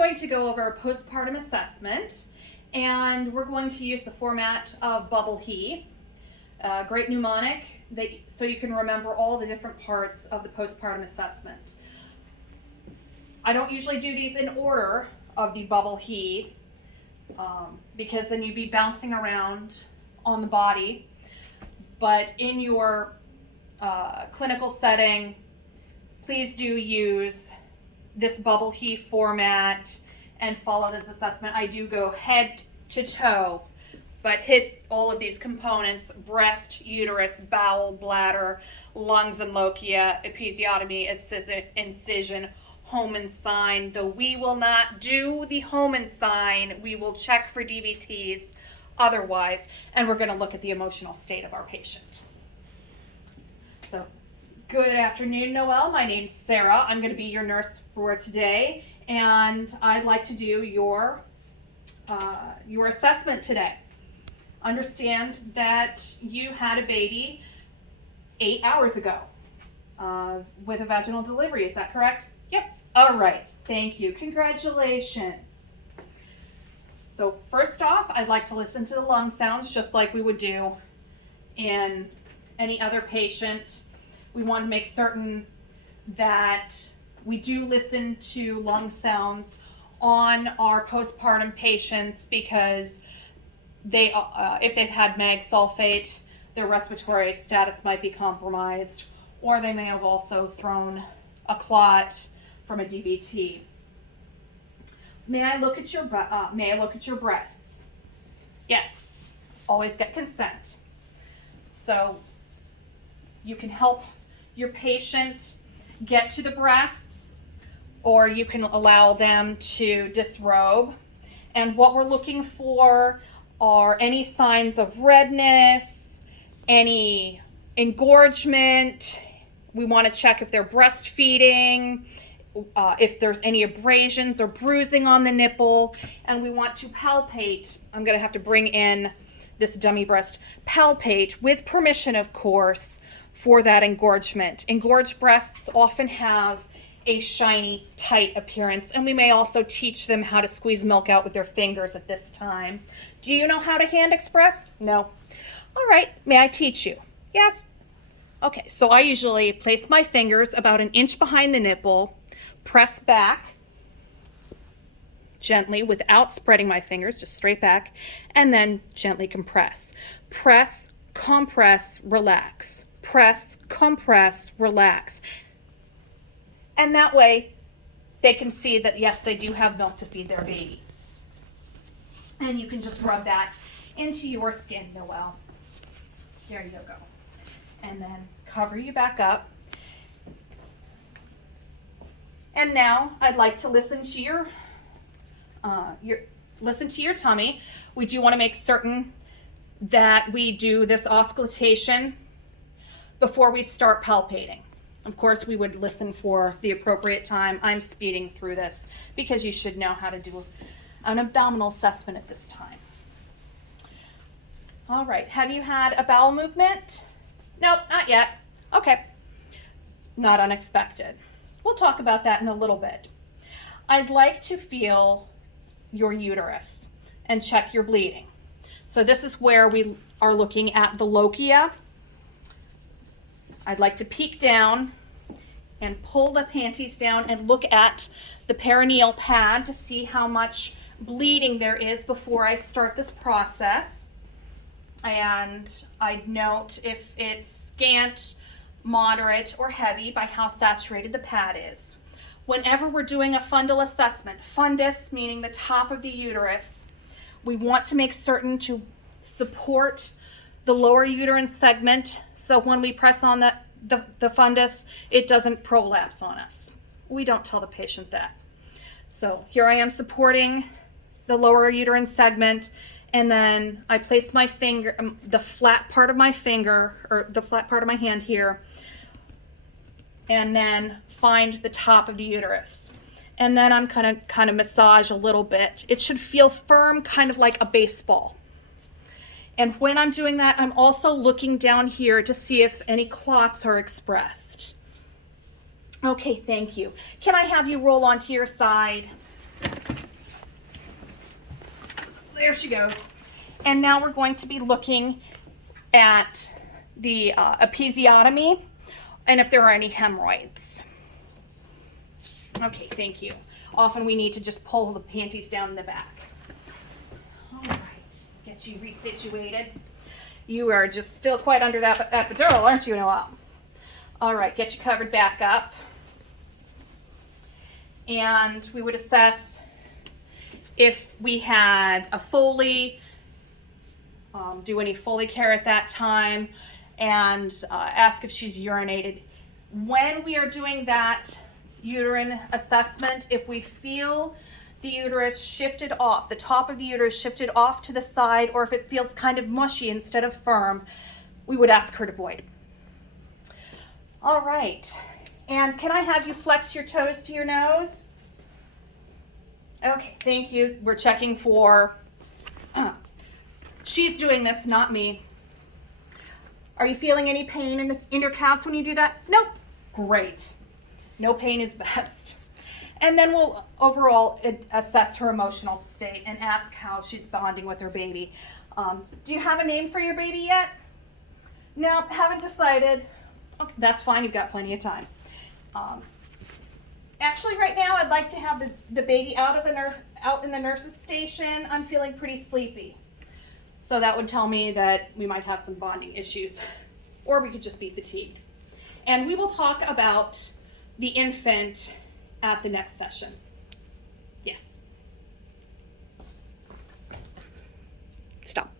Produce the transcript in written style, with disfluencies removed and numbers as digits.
going to go over a postpartum assessment, and we're going to use the format of Bubble He, great mnemonic, so you can remember all the different parts of the postpartum assessment. I don't usually do these in order of the Bubble He, because then you'd be bouncing around on the body, but in your clinical setting, please do use this Bubble He format and follow this assessment. I do go head to toe, but hit all of these components: breast, uterus, bowel, bladder, lungs and lochia, episiotomy, incision, Homan sign. Though we will not do the Homan sign, we will check for DVTs otherwise, and we're going to look at the emotional state of our patient. So, good afternoon, Noelle. My name's Sarah. I'm going to be your nurse for today, and I'd like to do your assessment today. Understand that you had a baby 8 hours ago with a vaginal delivery. Is that correct? Yep. All right. Thank you. Congratulations. So first off, I'd like to listen to the lung sounds just like we would do in any other patient. We want to make certain that we do listen to lung sounds on our postpartum patients, because they, if they've had mag sulfate, their respiratory status might be compromised, or they may have also thrown a clot from a DVT. May I look at your breasts? Yes. Always get consent. So you can help your patient get to the breasts, or you can allow them to disrobe. And what we're looking for are any signs of redness, any engorgement. We want to check if they're breastfeeding, if there's any abrasions or bruising on the nipple, and we want to palpate. I'm going to have to bring in this dummy breast. Palpate, with permission of course, for that engorgement. Engorged breasts often have a shiny, tight appearance, and we may also teach them how to squeeze milk out with their fingers at this time. Do you know how to hand express? No. All right, may I teach you? Yes. Okay, so I usually place my fingers about 1 inch behind the nipple, press back gently without spreading my fingers, just straight back, and then gently compress. Press, compress, relax. Press, compress, relax. And that way they can see that yes, they do have milk to feed their baby. And you can just rub that into your skin, Noelle. There you go. And then cover you back up. And now I'd like to listen to your tummy. We do want to make certain that we do this auscultation before we start palpating. Of course, we would listen for the appropriate time. I'm speeding through this because you should know how to do an abdominal assessment at this time. All right, have you had a bowel movement? Nope, not yet. Okay, not unexpected. We'll talk about that in a little bit. I'd like to feel your uterus and check your bleeding. So this is where we are looking at the lochia. I'd like to peek down and pull the panties down and look at the perineal pad to see how much bleeding there is before I start this process. And I'd note if it's scant, moderate, or heavy by how saturated the pad is. Whenever we're doing a fundal assessment, fundus meaning the top of the uterus, we want to make certain to support the lower uterine segment, so when we press on the fundus, it doesn't prolapse on us. We don't tell the patient that. So here I am supporting the lower uterine segment, and then I place my finger, the flat part of my finger, or the flat part of my hand here, and then find the top of the uterus. And then I'm gonna kind of massage a little bit. It should feel firm, kind of like a baseball. And when I'm doing that, I'm also looking down here to see if any clots are expressed. Okay, thank you. Can I have you roll onto your side? So there she goes. And now we're going to be looking at the episiotomy and if there are any hemorrhoids. Okay, thank you. Often we need to just pull the panties down in the back. All right, get you resituated. You are just still quite under that epidural, aren't you, Noelle? All right, get you covered back up. And we would assess if we had a Foley, do any Foley care at that time, and ask if she's urinated. When we are doing that uterine assessment, if we feel the uterus shifted off, the top of the uterus shifted off to the side, or if it feels kind of mushy instead of firm, we would ask her to void. All right, and can I have you flex your toes to your nose? Okay, thank you. We're checking for, she's doing this, not me. Are you feeling any pain in your calves when you do that? Nope. Great. No pain is best. And then we'll overall assess her emotional state and ask how she's bonding with her baby. Do you have a name for your baby yet? No, haven't decided. Okay, that's fine, you've got plenty of time. Actually, right now, I'd like to have the baby out in the nurse's station. I'm feeling pretty sleepy. So that would tell me that we might have some bonding issues, or we could just be fatigued. And we will talk about the infant at the next session. Yes. Stop.